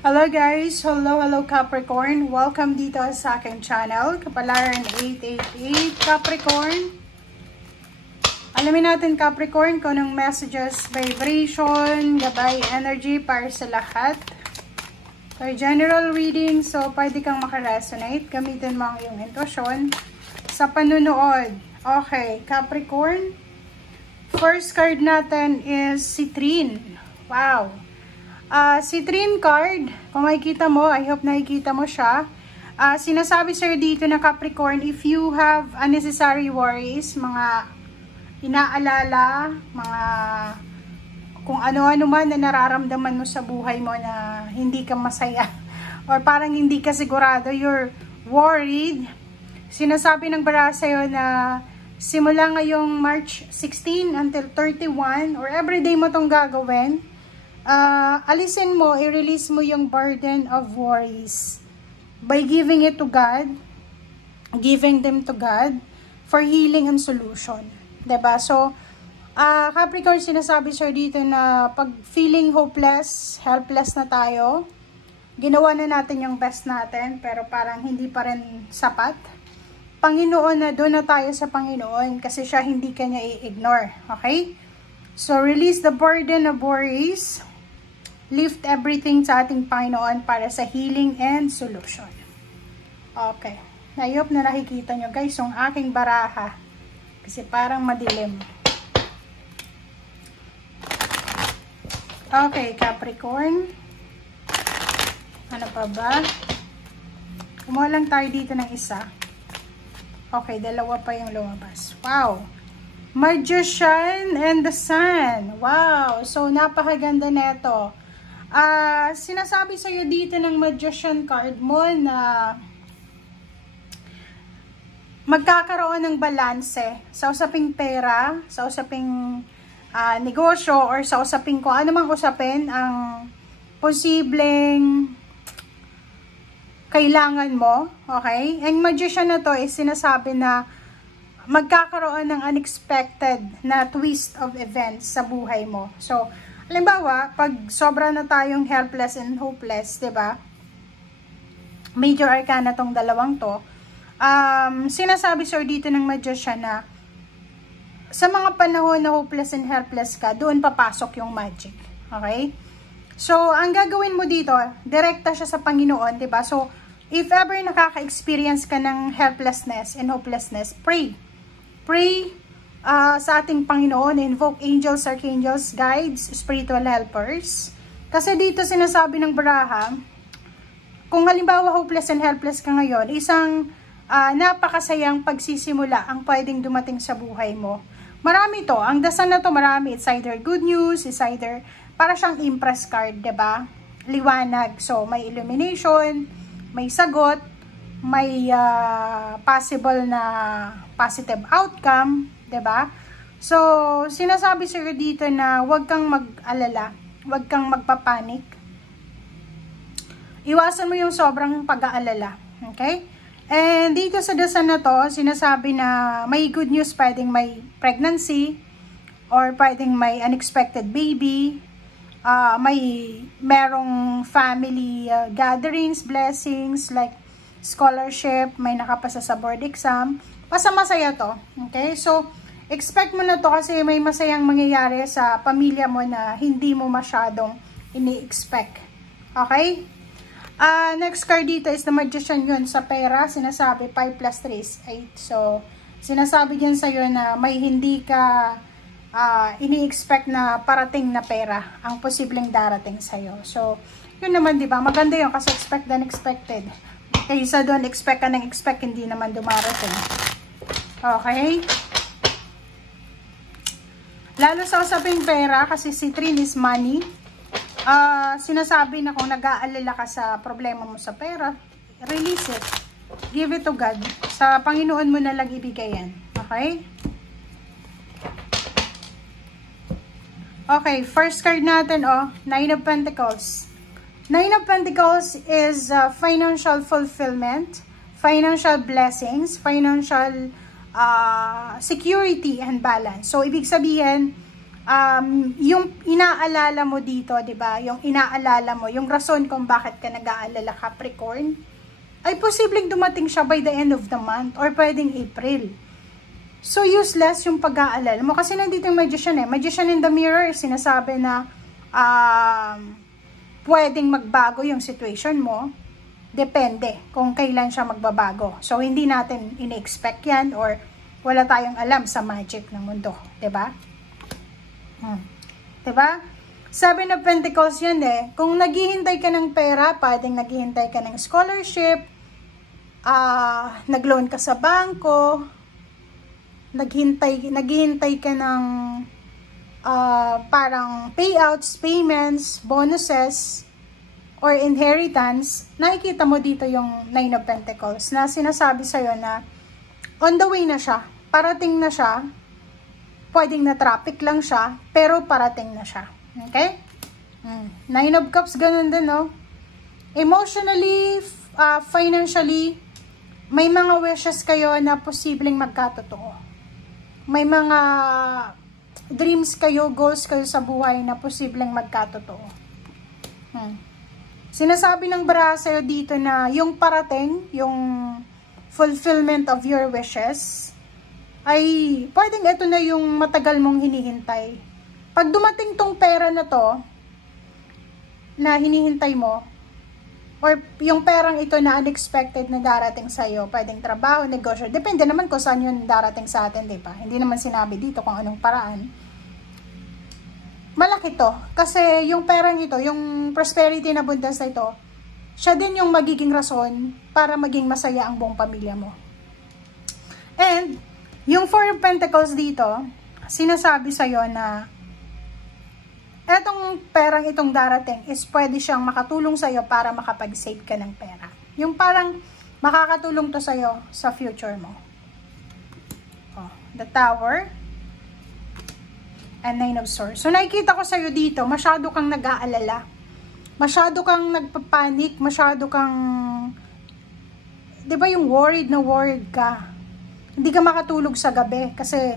Hello guys! Hello Capricorn! Welcome dito sa aking channel, Kapalaran 888 Capricorn. Alamin natin Capricorn kung anong messages, vibration, gabay, energy para sa lahat. For general reading, so pwede kang makaresonate. Gamitin mo ang iyong intuition sa panunood. Okay, Capricorn. First card natin is Citrine. Wow! Citrine card, kung makikita mo, I hope nakikita mo siya. Sinasabi sa'yo dito na Capricorn, if you have unnecessary worries, mga inaalala, mga kung ano-ano man na nararamdaman mo sa buhay mo na hindi ka masaya or parang hindi ka sigurado, you're worried. Sinasabi ng bara sa'yo na simula ngayong March 16 until 31 or everyday mo tong gagawin, alisin mo, i-release mo yung burden of worries by giving it to God, giving them to God for healing and solution. Diba? So, Capricorn, sinasabi sir dito na pag feeling hopeless, helpless na tayo, ginawa na natin yung best natin, pero parang hindi pa rin sapat. Panginoon na, doon na tayo sa Panginoon kasi siya hindi kanya i-ignore. Okay? So, release the burden of worries. Lift everything sa ating Panginoon para sa healing and solution. Okay. I hope na nakikita nyo guys yung aking baraha. Kasi parang madilim. Okay, Capricorn. Ano pa ba? Kumuha lang tayo dito ng isa. Okay, dalawa pa yung lumabas. Wow! Magician and the Sun. Wow! So, napakaganda neto. Sinasabi sa'yo dito ng Magician card mo na magkakaroon ng balanse sa usaping pera, sa usaping negosyo, or sa usaping kung ano mang usapin ang posibleng kailangan mo. Okay? Ang Magician na to is sinasabi na magkakaroon ng unexpected na twist of events sa buhay mo. So, halimbawa, pag sobra na tayong helpless and hopeless, 'di ba? Major arcana tong dalawang to. Sinasabi sir dito ng Magician na sa mga panahon na hopeless and helpless ka, doon papasok yung magic. Okay? So, ang gagawin mo dito, direkta siya sa Panginoon, 'di ba? So, if ever nakaka-experience ka ng helplessness and hopelessness, pray. Pray sa ating Panginoon, invoke angels, archangels, guides, spiritual helpers. Kasi dito sinasabi ng baraha, kung halimbawa hopeless and helpless ka ngayon, isang napakasayang pagsisimula ang pwedeng dumating sa buhay mo. Marami to, ang dasal na to marami, it's either good news, it's either para siyang impress card, 'di ba? Liwanag, so may illumination, may sagot, may possible na positive outcome, 'di ba? So, sinasabi sa'yo dito na huwag kang mag-alala, huwag kang magpapanik. Iwasan mo yung sobrang pag-aalala, okay? And dito sa dasal na to, sinasabi na may good news, pwedeng may pregnancy, or pwedeng may unexpected baby, merong family gatherings, blessings, like scholarship, may nakapasa sa board exam. Basta masaya to, okay? So, expect mo na to kasi may masayang mangyayari sa pamilya mo na hindi mo masyadong ini-expect. Okay? Next card dito is the Magician yun. Sa pera, sinasabi 5 plus 3 is 8. So, sinasabi dyan sa'yo na may hindi ka ini-expect na parating na pera ang posibleng darating sa'yo. So, yun naman, di ba? Maganda yun kasi expect the unexpected. Kaysa doon, expect ka ng expect, hindi naman dumarating. Okay? Lalo sa usaping pera, kasi Citrine is money. Sinasabi na kung nag-aalala ka sa problema mo sa pera, release it. Give it to God. Sa Panginoon mo na lang ibigay yan. Okay? Okay, first card natin, Nine of Pentacles. Nine of Pentacles is financial fulfillment, financial blessings, financial security and balance. So, ibig sabihin, yung inaalala mo dito, 'di ba? Yung inaalala mo, yung rason kung bakit ka nag-aalala, Capricorn, ay posibleng dumating siya by the end of the month or pwedeng April. So useless yung pag-aalala mo kasi nandito yung Magician eh. Magician in the Mirror, sinasabi na pwedeng magbago yung situation mo. Depende kung kailan siya magbabago. So hindi natin in-expect yan or wala tayong alam sa magic ng mundo, 'di ba? 'Di ba? Seven of Pentacles yan eh. Kung naghihintay ka ng pera, pwedeng naghihintay ka ng scholarship, nag-loan ka sa bangko, naghihintay ka ng parang payouts, payments, bonuses, or inheritance, nakikita mo dito yung Nine of Pentacles na sinasabi sa'yo na on the way na siya, parating na siya, pwedeng na traffic lang siya, pero parating na siya. Okay? Nine of Cups, ganun din, no? Emotionally, financially, may mga wishes kayo na posibleng magkatotoo. May mga dreams kayo, goals kayo sa buhay na posibleng magkatotoo. Sinasabi ng baraha sa'yo dito na yung parating, yung fulfillment of your wishes, ay pwedeng ito na yung matagal mong hinihintay. Pag dumating tong pera na to, na hinihintay mo, or yung perang ito na unexpected na darating sa'yo, pwedeng trabaho, negosyo, depende naman kung saan yun darating sa atin, diba? Hindi naman sinabi dito kung anong paraan. Malaki to, kasi yung perang ito, yung prosperity na abundance na ito, siya din yung magiging rason para maging masaya ang buong pamilya mo. And, yung Four of Pentacles dito, sinasabi sa'yo na etong perang itong darating is pwede siyang makatulong sa'yo para makapag-save ka ng pera. Yung parang makakatulong to sa'yo sa future mo. The Tower and Nine of Swords. So nakikita ko sa'yo dito, masyado kang nag-aalala. Masyado kang nagpapanik, masyado kang, di ba yung worried na worried ka? Hindi ka makatulog sa gabi kasi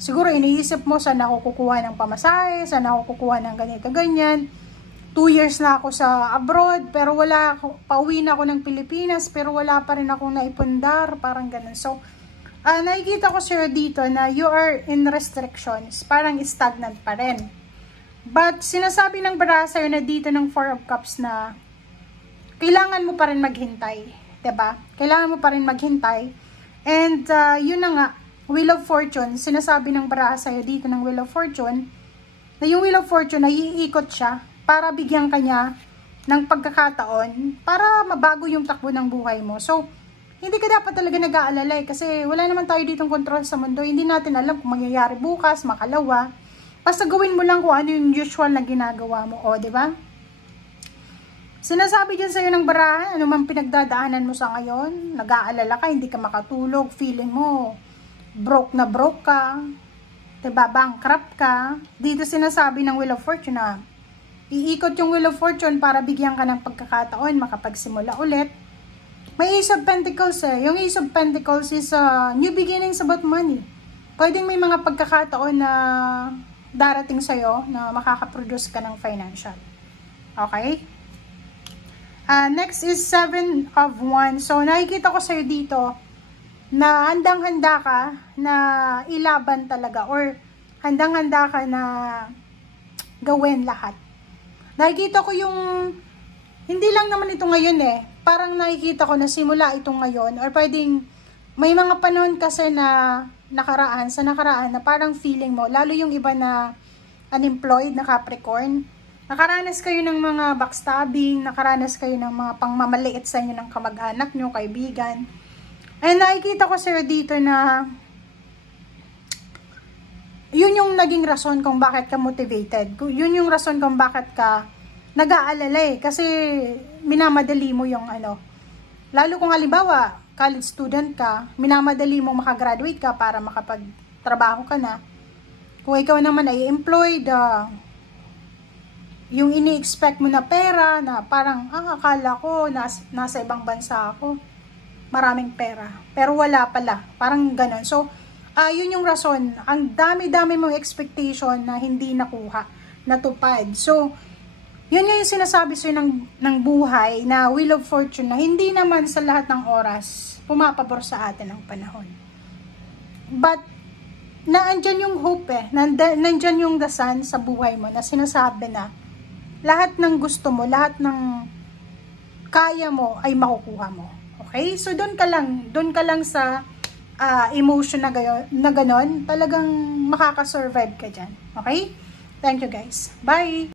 siguro iniisip mo saan ako kukuha ng pamasahe, saan ako kukuha ng ganito, ganyan. 2 years na ako sa abroad, pero wala ako, pauwi na ako ng Pilipinas, pero wala pa rin akong naipundar, parang ganun. So, nakikita ko sa'yo dito na you are in restrictions, parang stagnant pa rin. But, sinasabi ng baraha sa'yo na dito ng Four of Cups na kailangan mo pa rin maghintay, diba? Kailangan mo pa rin maghintay. And, yun na nga, Wheel of Fortune, sinasabi ng baraha sa'yo dito ng Wheel of Fortune, na yung Wheel of Fortune ay iikot siya para bigyan ka niya ng pagkakataon para mabago yung takbo ng buhay mo. So, hindi ka dapat talaga nag-aalala kasi wala naman tayo ditong control sa mundo. Hindi natin alam kung mangyayari bukas, makalawa. Basta gawin mo lang kung ano yung usual na ginagawa mo. O, di ba? Sinasabi dyan sa'yo ng baraha, ano man pinagdadaanan mo sa ngayon, nag-aalala ka, hindi ka makatulog, feeling mo broke na broke ka, diba, bankrupt ka. Dito sinasabi ng Wheel of Fortune na iikot yung Wheel of Fortune para bigyan ka ng pagkakataon, makapagsimula ulit. May Ace of Pentacles eh. Yung Ace of Pentacles is new beginnings about money. Pwedeng may mga pagkakataon na darating sa'yo na makakaproduce ka ng financial. Okay? Next is Seven of Wands. So, nakikita ko sa'yo dito na handang-handa ka na ilaban talaga or handang-handa ka na gawin lahat. Nakikita ko yung, hindi lang naman ito ngayon eh, parang nakikita ko na simula ito ngayon or pwedeng may mga panahon kasi na sa nakaraan na parang feeling mo, lalo yung iba na unemployed na Capricorn, nakaranas kayo ng mga backstabbing, nakaranas kayo ng mga pangmamaliit sa inyo ng kamag-anak nyo, kaibigan. And nakikita ko sa'yo dito na yun yung naging rason kung bakit ka motivated. Yun yung rason kung bakit ka nag-aalala eh. Kasi minamadali mo yung ano. Lalo kung halimbawa, college student ka, minamadali mo makagraduate ka para makapagtrabaho ka na. Kung ikaw naman ay employed, yung ini-expect mo na pera na parang, akala ko nasa ibang bansa ako. Maraming pera. Pero wala pala. Parang ganun. So, yun yung rason. Ang dami-dami mong expectation na hindi nakuha, natupad. So, yun nga yung sinasabi sa'yo ng buhay na Wheel of Fortune na hindi naman sa lahat ng oras pumapabor sa atin ang panahon. But, naandyan yung hope nandyan yung dasan sa buhay mo na sinasabi na lahat ng gusto mo, lahat ng kaya mo ay makukuha mo. Okay? So, doon ka lang sa emotion na ganon, talagang makakasurvive ka dyan. Okay? Thank you guys. Bye!